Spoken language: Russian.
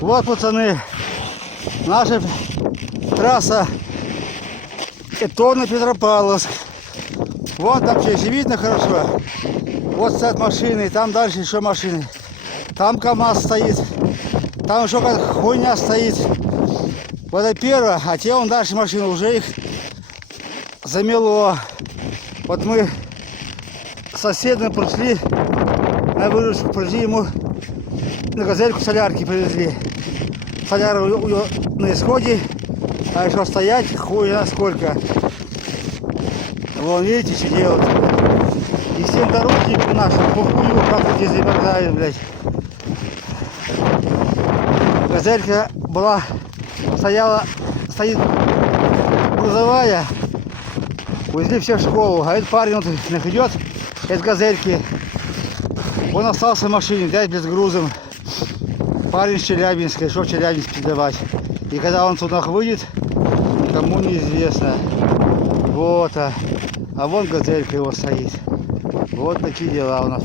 Вот, пацаны, наша трасса Этона-Петропавловск. Вон там чаще видно хорошо. Вот стоят машины, там дальше еще машины. Там КамАЗ стоит. Там еще какая-то хуйня стоит. Вот это первое, а те вон дальше машины, уже их замело. Вот мы с соседом пришли на выручку, пришли ему на газельку солярки привезли. Соляра у него на исходе, а еще стоять хуй на сколько. Вон, видите, что делают. И всем дороги наши по хую, как здесь замерзают, блядь. Газелька была, стоит грузовая. Увезли все в школу, а этот парень вот идет, из газельки. Он остался в машине, дядь без грузом. Парень с Челябинска, шел в Челябинск передавать. И когда он сюда выйдет, никому неизвестно. Вот, а вон газелька его стоит. Вот такие дела у нас.